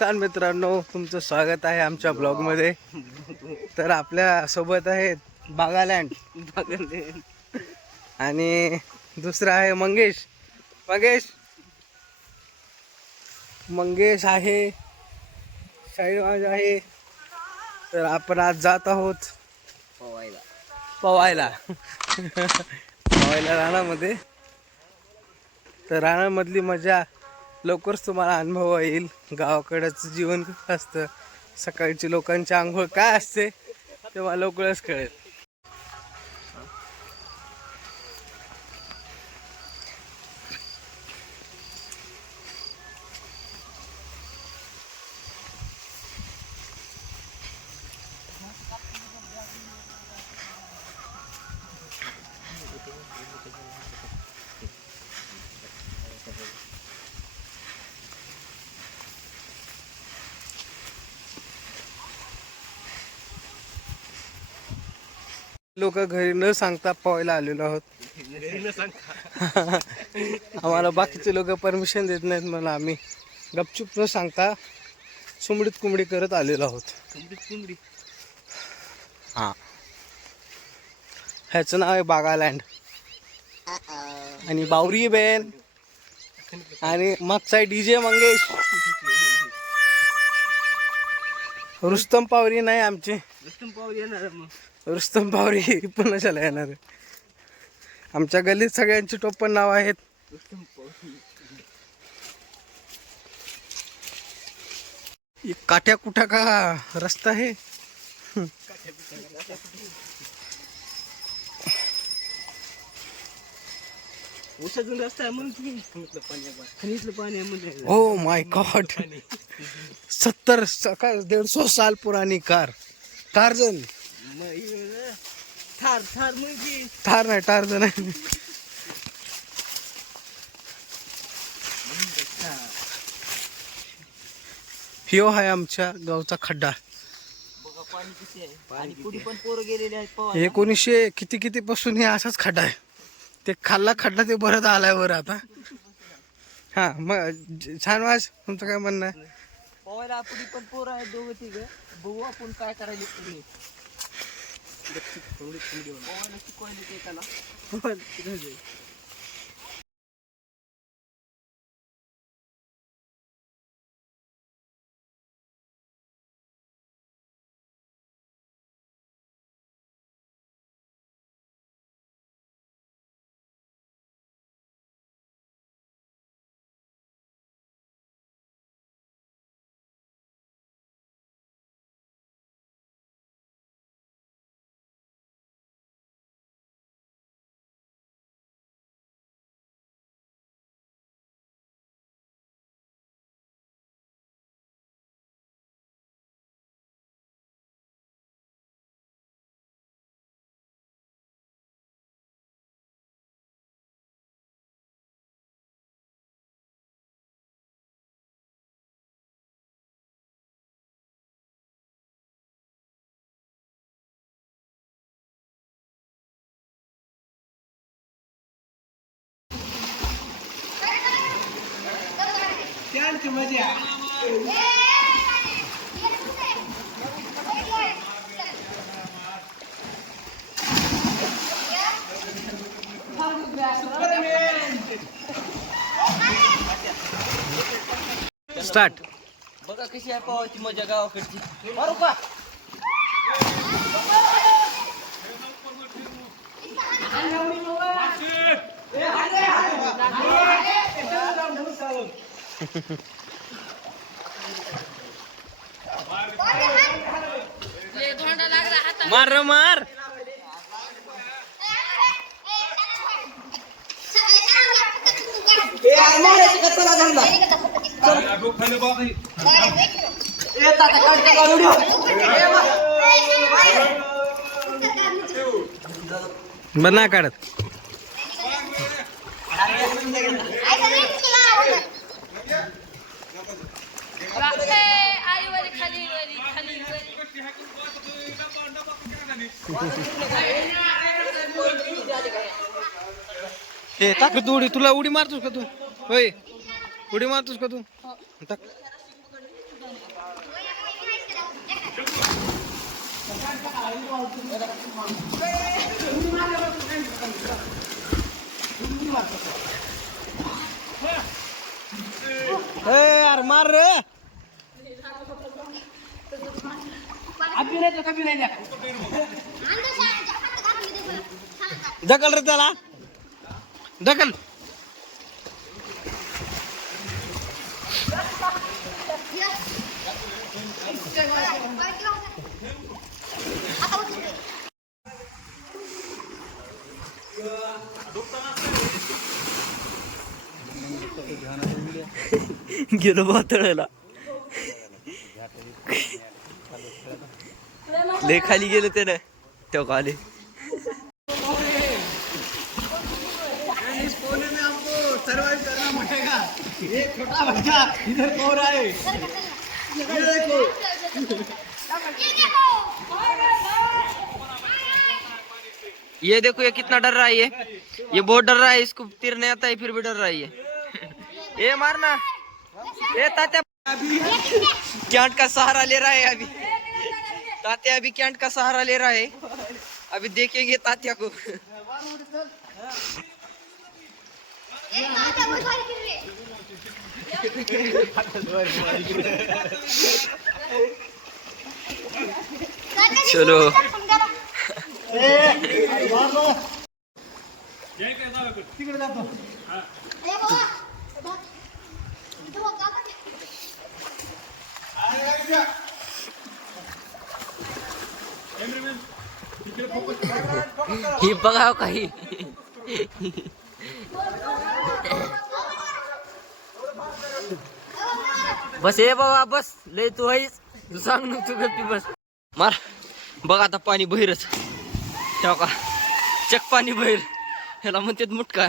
नमस्कार मित्रांनो तुमचं स्वागत आहे आमच्या ब्लॉगमध्ये. तर आपल्यासोबत आहेत बागालँड आणि दुसरा आहे मंगेश. मंगेश? मंगेश आहे. शाहीवाज आहे. तर आपण आज जात आहोत पवायला. पवायला रानामध्ये. तर रानामधली मजा लवकरच तुम्हाला अनुभव येईल. गावाकडचं जीवन कसं असतं? सकाळची लोकांची आंघोळ काय असते? तेव्हा लवकरच कळेल. लोक घरी न सांगता पवायला आलेलो आहोत. आम्हाला बाकीचे लोक परमिशन देत नाहीत मला आम्ही गपचूप न सांगता सुमडीत कुंबडी करत आलेलो आहोत. हा. ह्याचं नाव आहे बागालँड. आणि बावरी बेन. आणि मागचा आहे डीजे मंगेश. रुस्तम पावरी नाही आमची. रुस्तम पावरी रुस्तम पावरी पुण्याशाला येणार आहे. आमच्या गल्लीत सगळ्यांची टोपण नाव आहेत. काट्या कुठा का रस्ता आहे? हो माय गॉड सत्तर सकाळ दीडशो साल पुराणी कार. कारजन थार थार म्हणजे थार नाही टार्जन आहे ह्यो आहे आमच्या गावचा खड्डा. बघा पाणी किती आहे आणि पण पोरं गेलेले आहेत एकोणीसशे किती किती पासून हे असाच खड्डा आहे. ते खाल्ला खड्डा ते भरत आलाय बरं आता. हा मग छान वाज तुमचं काय म्हणणं आहे? पवायला पुढे पण पोरं आहेत दोघं तिघ. बघू आपण काय करायला पुढे पवायला शिकवायला ते त्याला स्टार्ट. बघा कशी आहे पवायची मजा गावाकडची. मारू का? मार रे मार. बना काढत. ए टाक. उडी तुला उडी मारतोस का तू? होय. उडी मारतोस का तू? टाक. ए मार रे. आपली नाही तर कमी नाही द्या ढकल रे त्याला. ढकल. गेलो बातळायला. लय खाली गेलं त्यानं. तेव्हा आले ये देखो, ये कितना डर रहा है ये. ये बहुत डर रहा है, इसको तीर नहीं आता है, फिर भी डर रहा है ये. ये मारना. ये तात्या कैंट का सहारा ले रहा है अभी? तात्या अभी कैंट का सहारा ले रहा है? अभी देखेंगे तात्या को। चलो। ही बघा काही बस ये बाबा बस लय तू आहेस तू सांग ना तू गप्पी बस मार बघ आता पाणी बहिरच ठेव का चक पाणी बहिर ह्याला म्हणतात मुटका